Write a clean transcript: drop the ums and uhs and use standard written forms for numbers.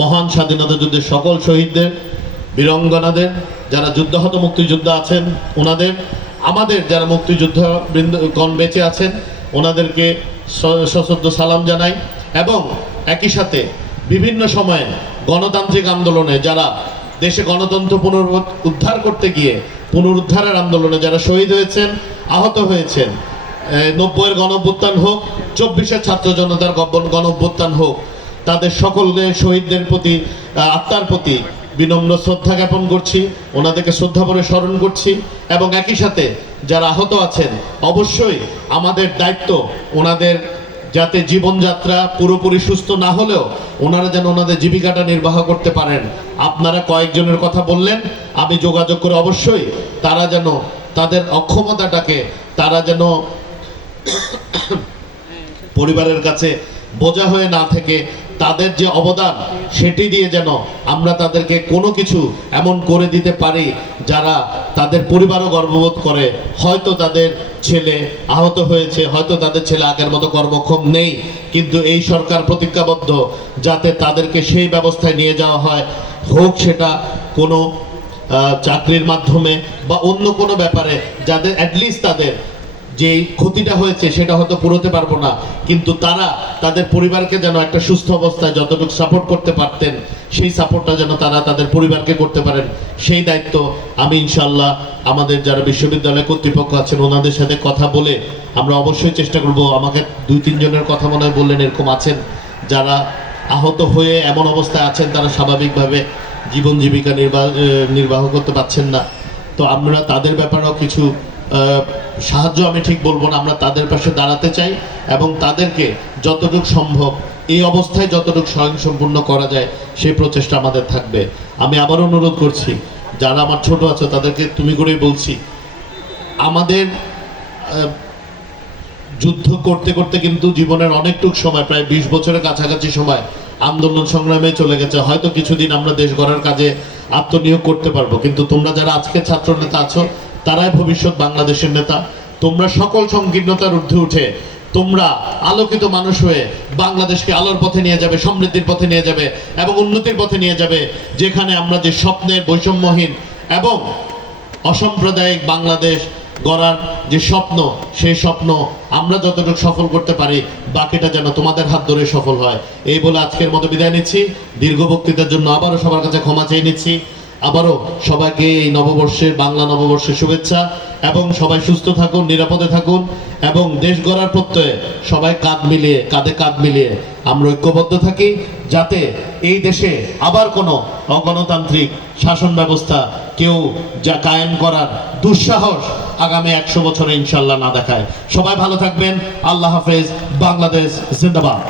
মহান স্বাধীনতা যুদ্ধের সকল শহীদদের, বীরঙ্গনাদের, যারা যুদ্ধাহত মুক্তিযোদ্ধা আছেন ওনাদের, আমাদের যারা মুক্তিযোদ্ধাবৃন্দগণ বেঁচে আছেন ওনাদেরকে সশ্রদ্ধ সালাম জানাই। এবং একই সাথে বিভিন্ন সময়ে গণতান্ত্রিক আন্দোলনে যারা দেশে গণতন্ত্র পুনরুদ্ধার করতে গিয়ে পুনরুদ্ধারের আন্দোলনে যারা শহীদ হয়েছেন, আহত হয়েছেন, 90-এর গণঅভ্যুত্থান হোক, 24-এর ছাত্র জনতার গণঅভ্যুত্থান হোক, তাদের সকলের শহীদদের প্রতি আত্মার প্রতি বিনম্র শ্রদ্ধা জ্ঞাপন করছি, ওনাদেরকে শ্রদ্ধা ভরে স্মরণ করছি। এবং একই সাথে যারা আহত আছেন অবশ্যই আমাদের দায়িত্ব ওনাদের যাতে জীবনযাত্রা পুরোপুরি সুস্থ না হলেও ওনারা যেন ওনাদের জীবিকাটা নির্বাহ করতে পারেন। আপনারা কয়েকজনের কথা বললেন, আমি যোগাযোগ করে অবশ্যই তারা যেন তাদের অক্ষমতাটাকে তারা যেন পরিবারের কাছে বোঝা হয়ে না থেকে তাদের যে অবদান সেটি দিয়ে যেন আমরা তাদেরকে কোনো কিছু এমন করে দিতে পারি যারা তাদের পরিবারও গর্ববোধ করে। হয়তো তাদের ছেলে আহত হয়েছে, হয়তো তাদের ছেলে আগের মতো কর্মক্ষম নেই, কিন্তু এই সরকার প্রতিজ্ঞাবদ্ধ যাতে তাদেরকে সেই ব্যবস্থায় নিয়ে যাওয়া হয়, হোক সেটা কোনো চাকরির মাধ্যমে বা অন্য কোনো ব্যাপারে, যাদের অ্যাটলিস্ট তাদের যে ক্ষতিটা হয়েছে সেটা হয়তো পুরোতে পারবো না, কিন্তু তারা তাদের পরিবারকে যেন একটা সুস্থ অবস্থায় যতটুকু সাপোর্ট করতে পারতেন সেই সাপোর্টটা যেন তারা তাদের পরিবারকে করতে পারেন, সেই দায়িত্ব আমি ইনশাল্লাহ আমাদের যারা বিশ্ববিদ্যালয় কর্তৃপক্ষ আছেন ওনাদের সাথে কথা বলে আমরা অবশ্যই চেষ্টা করব। আমাকে 2-3 জনের কথা মনে হয় বললেন এরকম আছেন যারা আহত হয়ে এমন অবস্থায় আছেন তারা স্বাভাবিকভাবে জীবন জীবিকা নির্বাহ করতে পারছেন না। তো আমরা তাদের ব্যাপারেও কিছু সাহায্য, আমি ঠিক বলবো না, আমরা তাদের পাশে দাঁড়াতে চাই এবং তাদেরকে যতটুকু সম্ভব এই অবস্থায় যতটুকু স্বয়ংসম্পূর্ণ করা যায় সেই প্রচেষ্টা আমাদের থাকবে। আমি আবার অনুরোধ করছি যারা আমার ছোট আছে তাদেরকে তুমি করেই বলছি, আমাদের যুদ্ধ করতে করতে কিন্তু জীবনের অনেকটুক সময়, প্রায় 20 বছরের কাছাকাছি সময় আন্দোলন সংগ্রামে চলে গেছে। হয়তো কিছুদিন আমরা দেশ গড়ার কাজে আত্মনিয়োগ করতে পারবো, কিন্তু তোমরা যারা আজকে ছাত্র নেতা আছো তারাই ভবিষ্যৎ বাংলাদেশের নেতা। তোমরা সকল সংকীর্ণতার ঊর্ধ্বে উঠে তোমরা আলোকিত মানুষ হয়ে বাংলাদেশকে আলোর পথে নিয়ে যাবে, সমৃদ্ধির পথে নিয়ে যাবে এবং উন্নতির পথে নিয়ে যাবে, যেখানে আমরা যে স্বপ্নের বৈষম্যহীন এবং অসাম্প্রদায়িক বাংলাদেশ গড়ার যে স্বপ্ন, সেই স্বপ্ন আমরা যতটুকু সফল করতে পারি বাকিটা যেন তোমাদের হাত ধরে সফল হয়। এই বলে আজকের মতো বিদায় নিচ্ছি। দীর্ঘ বক্তৃতার জন্য আবারও সবার কাছে ক্ষমা চেয়ে নিচ্ছি। আবারও সবাইকে এই নববর্ষের, বাংলা নববর্ষের শুভেচ্ছা এবং সবাই সুস্থ থাকুন, নিরাপদে থাকুন এবং দেশ গড়ার প্রত্যয়ে সবাই কাঁধে কাঁধ মিলিয়ে আমরা ঐক্যবদ্ধ থাকি, যাতে এই দেশে আবার কোনো অগণতান্ত্রিক শাসন ব্যবস্থা কেউ যা কায়েম করার দুঃসাহস আগামী 100 বছরে ইনশাল্লাহ না দেখায়। সবাই ভালো থাকবেন। আল্লাহ হাফেজ। বাংলাদেশ জিন্দাবাদ।